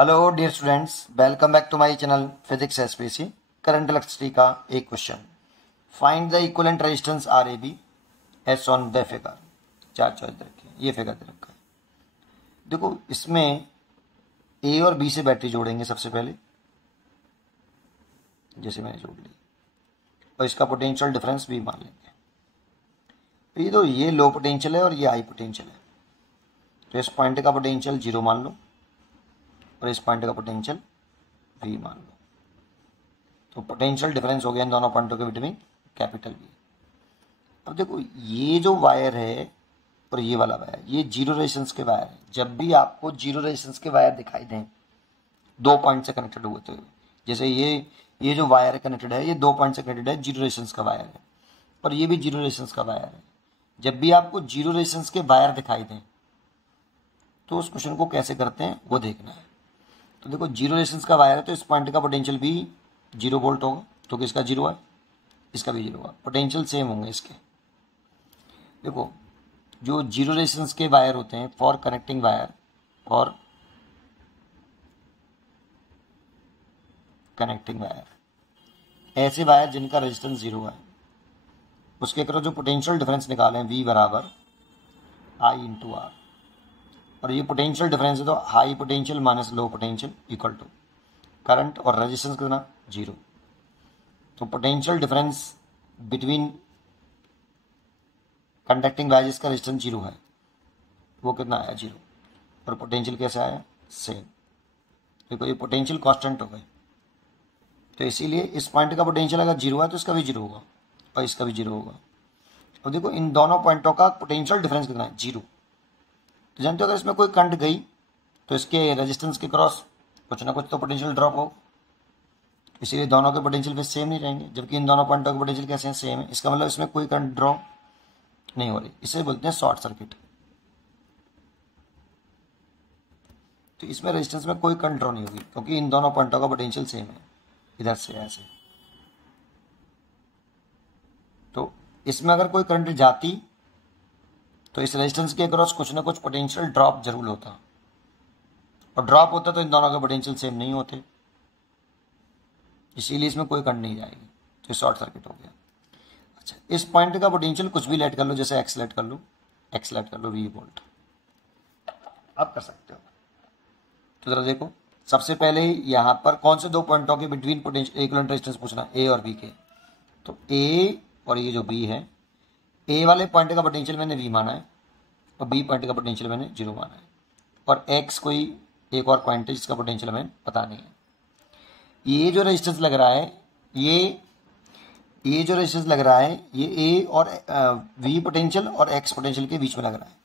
Hello dear students, welcome back to my channel physics SPC. Current electricity का एक question. Find the equivalent resistance R A B S on the figure. चार choice दे रखी है, ये figure दे रखा है। देखो, इसमें ए और बी से बैटरी जोड़ेंगे सबसे पहले, जैसे मैंने जोड़ ली, और इसका पोटेंशियल डिफरेंस भी मान लेंगे। ये लो पोटेंशियल है और ये हाई पोटेंशियल है, तो इस पॉइंट का पोटेंशियल 0 मान लो और इस पॉइंट का पोटेंशियल V मान लो। तो पोटेंशियल डिफरेंस हो गया इन दोनों पॉइंटों के बिटवीन कैपिटल V। अब देखो, ये जो वायर है और ये वाला वायर, ये जीरो रेजिस्टेंस के वायर है। जब भी आपको जीरो रेजिस्टेंस के वायर दिखाई दें दो पॉइंट से कनेक्टेड हुए, तो जैसे ये जो वायर कनेक्टेड है, ये दो पॉइंट से कनेक्टेड है, जीरो रेजिस्टेंस का वायर है, और ये भी जीरो रेजिस्टेंस का वायर है। जब भी आपको जीरो रेजिस्टेंस के वायर दिखाई दें तो उस क्वेश्चन को कैसे करते हैं वो देखना है। तो देखो, जीरो रेजिस्टेंस का वायर है तो इस पॉइंट का पोटेंशियल भी 0 वोल्ट होगा, तो किसका 0 है, इसका भी 0 होगा। पोटेंशियल सेम होंगे इसके। देखो, जो जीरो रेजिस्टेंस के वायर होते हैं for connecting wire, for connecting wire, ऐसे वायर जिनका रेजिस्टेंस 0 है, उसके करो जो पोटेंशियल डिफरेंस निकालें V बराबर I इंटू आर। और ये पोटेंशियल डिफरेंस है तो high potential minus low potential equal to current और रेजिस्टेंस कितना 0। तो potential difference between conducting wire जिसका रेजिस्टेंस 0 है वो कितना आया 0, और पोटेंशियल कैसे आया सेम। देखो, ये पोटेंशियल कांस्टेंट हो गए, तो इसीलिए इस पॉइंट का पोटेंशियल अगर 0 है तो इसका भी 0 होगा और इसका भी 0 होगा। और देखो, इन दोनों पॉइंटों का पोटेंशियल डिफरेंस कितना है 0। तो जानते हो, अगर इसमें कोई करंट गई तो इसके रेजिस्टेंस के क्रॉस कुछ ना कुछ तो पोटेंशियल ड्रॉप हो, इसीलिए दोनों के पोटेंशियल फिर सेम नहीं रहेंगे, जबकि इन दोनों पॉइंटों के पोटेंशियल कैसे हैं सेम है। इसका मतलब इसमें कोई करंट ड्रॉ नहीं हो रही, इसे बोलते हैं शॉर्ट सर्किट। तो इसमें रेजिस्टेंस में कोई करंट ड्रॉ नहीं होगी क्योंकि इन दोनों पॉइंटों का पोटेंशियल सेम है, इधर से ऐसे। तो इसमें अगर कोई करंट जाती तो इस रेजिस्टेंस के अक्रॉस कुछ ना कुछ पोटेंशियल ड्रॉप जरूर होता, और ड्रॉप होता तो इन दोनों के पोटेंशियल सेम नहीं होते, इसीलिए इसमें कोई करंट नहीं जाएगी, तो शॉर्ट सर्किट हो गया। अच्छा, इस पॉइंट का पोटेंशियल कुछ भी लेट कर लो, जैसे एक्स लेट कर लो, V वोल्ट आप कर सकते हो। तो जरा देखो, सबसे पहले यहाँ पर कौन से दो पॉइंटों के बिटवीन पोटेंशियल इक्विवेलेंट रेजिस्टेंस पूछना, ए और बी के। तो ए और ये जो बी है, ए वाले पॉइंट का पोटेंशियल मैंने V माना है और बी पॉइंट का पोटेंशियल मैंने 0 माना है, और एक्स कोई एक और पॉइंट है जिसका पोटेंशियल हमें पता नहीं है। ये जो रेजिस्टेंस लग रहा है, ये जो रेजिस्टेंस लग रहा है, ये ए और V पोटेंशियल और एक्स पोटेंशियल के बीच में लग रहा है,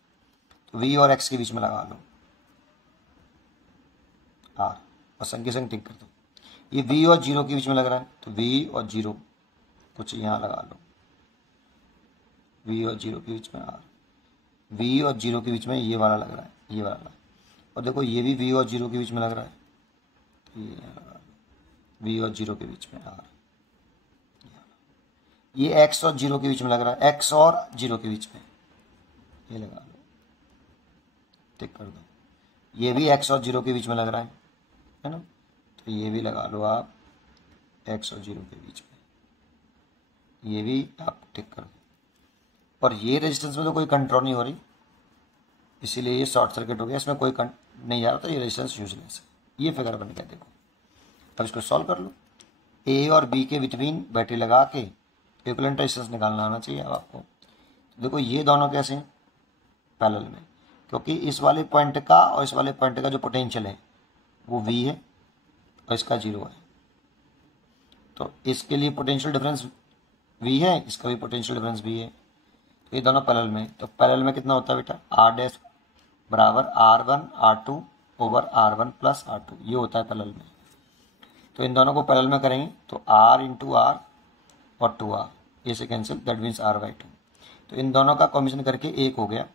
तो V और एक्स के बीच में लगा लो आर, और संग के संग टिक कर दो। ये V और 0 के बीच में लग रहा है, तो V और 0 कुछ यहाँ लगा लो, V और 0 के बीच में आर, V और 0 के बीच में ये वाला लग रहा है, ये वाला। और देखो, ये भी V और 0 के बीच में लग रहा है, तो ये यहाँ लगा लो, V और 0 के बीच में आर। ये x और 0 के बीच में लग रहा है, x और 0 के बीच में, ये लगा लो, टिक कर दो। ये भी x और 0 के बीच में लग रहा है ना, तो ये भी लगा लो आप x और 0 के बीच में, ये भी आप टिक कर दो। और ये रेजिस्टेंस में तो कोई कंट्रोल नहीं हो रही, इसीलिए ये शॉर्ट सर्किट हो गया, इसमें कोई करंट नहीं जा रहा, तो ये रेजिस्टेंस यूजलेस है। ये फिगर बन गया। देखो, अब इसको सॉल्व कर लो। ए और बी के बिटवीन बैटरी लगा के इक्विवेलेंट रेजिस्टेंस निकालना आना चाहिए अब आपको। देखो, ये दोनों कैसे हैं पैरेलल में, क्योंकि इस वाले पॉइंट का और इस वाले पॉइंट का जो पोटेंशियल है वो V है और इसका 0 है, तो इसके लिए पोटेंशियल डिफरेंस V है, इसका भी पोटेंशियल डिफरेंस V है, तो ये दोनों पैरेलल में। तो पैरेलल में कितना होता है बेटा, R डैश बराबर R1 R2 over R1 plus R2, ये होता है पैरेलल में। तो इन दोनों को पैरेलल में करेंगे तो R इंटू आर और 2R, ये से कैंसिल, दैट मीन्स R/2। तो इन दोनों का कॉम्बिनेशन करके 1 हो गया,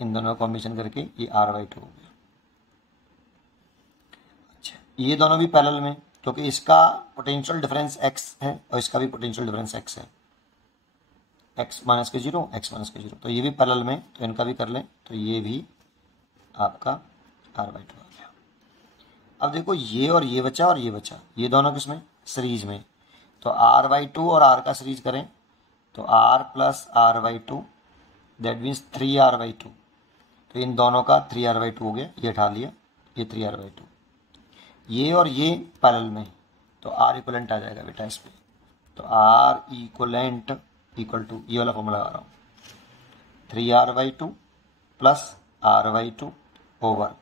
इन दोनों का कॉम्बिनेशन करके ये R/2 हो गया। अच्छा, ये दोनों भी पैरेलल में, क्योंकि इसका पोटेंशियल डिफरेंस x है और इसका भी पोटेंशियल डिफरेंस x है, x माइनस के 0, x माइनस के 0, तो ये भी पैरेलल में, तो इनका भी कर लें, तो ये भी आपका R/2 आ गया। अब देखो ये और ये बचा और ये बचा, ये दोनों किसमें, सीरीज में। तो r/2 और r का सीरीज करें तो r plus r/2 that means 3r/2। तो इन दोनों का 3r/2 हो गया, ये उठा लिया, ये 3r/2। ये और ये पैरेलल में, तो r इक्वलेंट आ जाएगा बेटा इस पे। तो r इक्वलेंट इक्वल टू, ये वाला फॉर्मूला लगा रहा हूँ, 3r/2 plus r/2 over,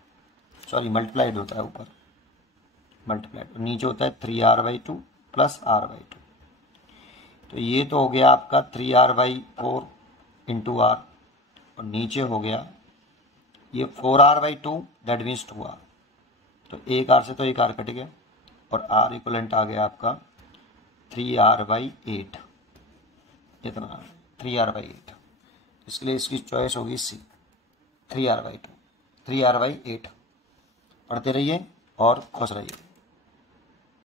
sorry multiplied होता है ऊपर, मल्टीप्लाइड, नीचे होता है 3r/2 प्लस r/2। तो ये तो हो गया आपका 3r/4 इंटू r, और नीचे हो गया ये 4r/2 दैट मीन्स 2r। तो एक r से तो एक r कट गया, और r इक्वलेंट आ गया आपका 3r/8, इतना 3r/8। इसके लिए इसकी चॉइस होगी सी, 3r/2, 3r/8। पढ़ते रहिए और खुश रहिए।